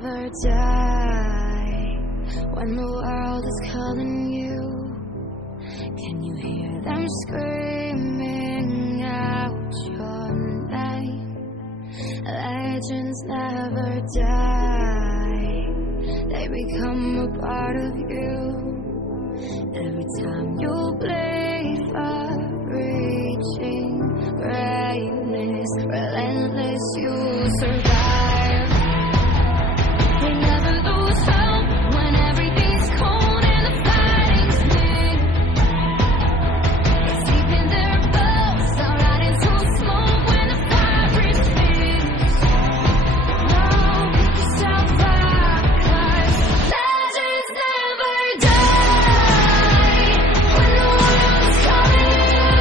never die. When the world is calling you, can you hear them screaming out your name? Legends never die, they become a part of you. Every time you bleed for reaching greatness, relentless you survive. They never lose hope when everything's cold and the fighting's near. It's deep in their bones, all right into smoke when the fire breathes fear. No, pick yourself up, 'cause legends never die. When the world is calling you,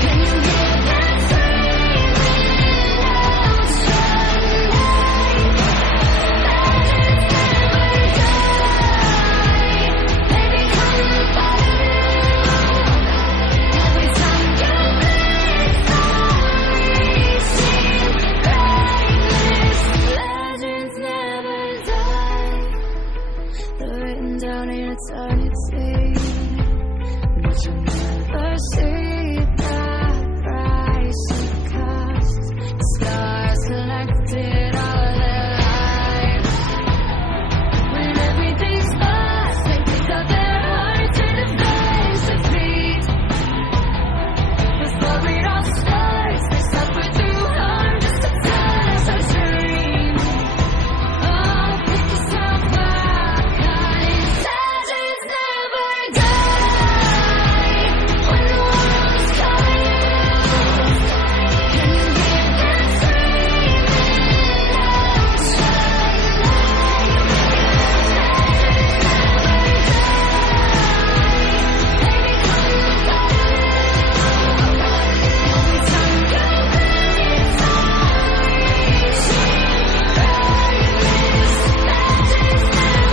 can you hear them screaming out your name? Legends never die, they become a part of you. Every time you bleed for reaching greatness, legends never die. They're written down in eternity, but you'll never see the price it costs. The stars collected all their lives. When everything's lost, they pick up their hearts and defense to beat. Before it all starts, they suffer through harm just to tell us our dream. Oh, pick yourself up, 'cause legends never die. When the world is calling you, can you hear them screaming out your name? Legends never die, they become a part of you. Every time you bleed for reaching greatness, legends never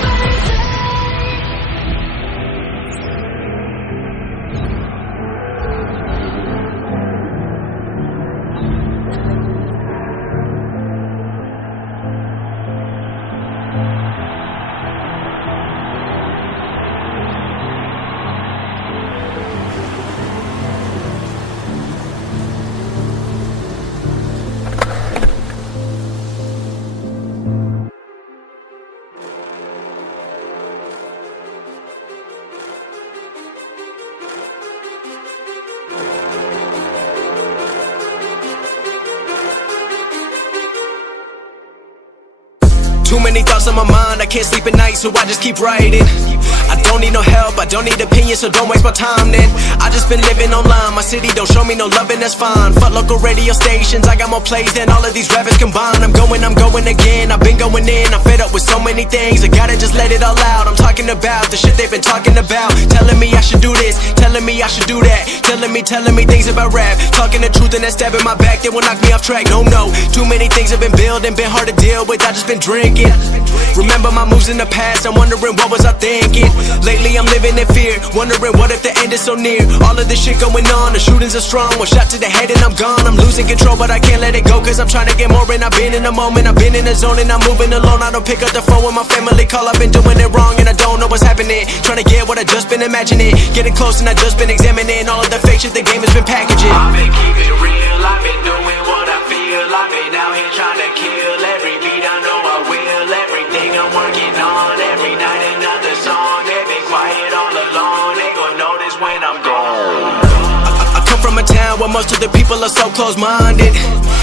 Too many thoughts on my mind, I can't sleep at night, so I just keep writing. I don't need no help, I don't need opinions, so don't waste my time then. I just been living online, my city don't show me no loving, that's fine. Fuck local radio stations, I got more plays than all of these rappers combined. I'm going again, I've been going in, I'm fed up with so many things, I gotta just let it all out. I'm talking about the shit they've been talking about, telling me I should do this, telling me I should do that, telling me things about rap, talking the truth and that stab in my back, they will knock me off track. No, too many things have been building, been hard to deal with, I just been drinking. Remember my moves in the past, I'm wondering what was I thinking. Lately I'm living in fear, wondering what if the end is so near. All of this shit going on, the shootings are strong, one shot to the head and I'm gone. I'm losing control but I can't let it go, cause I'm trying to get more. And I've been in the moment, I've been in the zone, and I'm moving alone. I don't pick up the phone when my family call, I've been doing it wrong and I don't know what's happening. Trying to get what I just been imagining, getting close and I just been examining all of the fake shit the game has been packaging. I've been keeping real, I've been doing what I feel. I've been out here trying to kill every beat, I know I will. Everything I'm working on, every night another song. They've been quiet all along, they gon' notice when I'm gone. I come from a town where most of the people are so close-minded.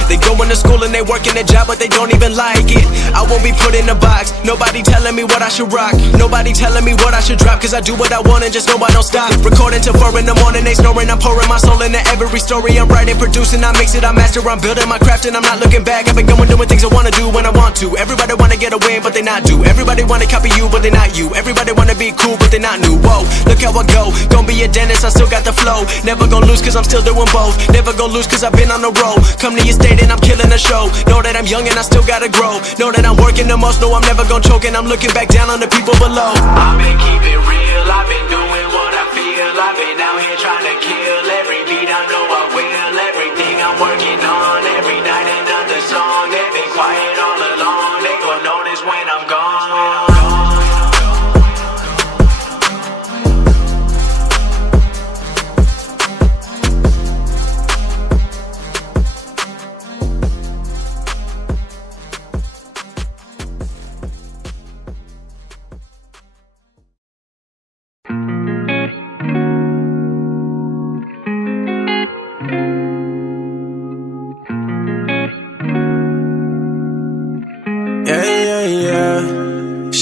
They go into school and they work in a job but they don't even like it. I won't be put in a box, nobody telling me what I should rock, nobody telling me what I should drop, cause I do what I want and just know I don't stop. Recording till 4 in the morning, they snoring, I'm pouring my soul into every story. I'm writing, producing, I mix it, I master, I'm building my craft and I'm not looking back. I've been going doing things I wanna do when I want to. Everybody wanna get a win but they not do. Everybody wanna copy you but they not you. Everybody wanna be cool but they not new. Whoa, look how I go, gon' be a dentist, I still got the flow. Never gon' lose cause I'm still doing both. Never gon' lose cause I've been on the road. Come to your state and I'm killing the show. Know that I'm young and I still gotta grow. Know that I'm working the most, know I'm never gon' choke. And I'm looking back down on the people below. I've been keeping real, I've been doing what I feel. I've been out here trying to kill every beat, I know I will. Everything I'm working on, every night another song. They've been quiet all along, they gon' know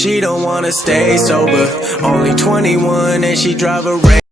She don't wanna stay sober, only 21 and she drive a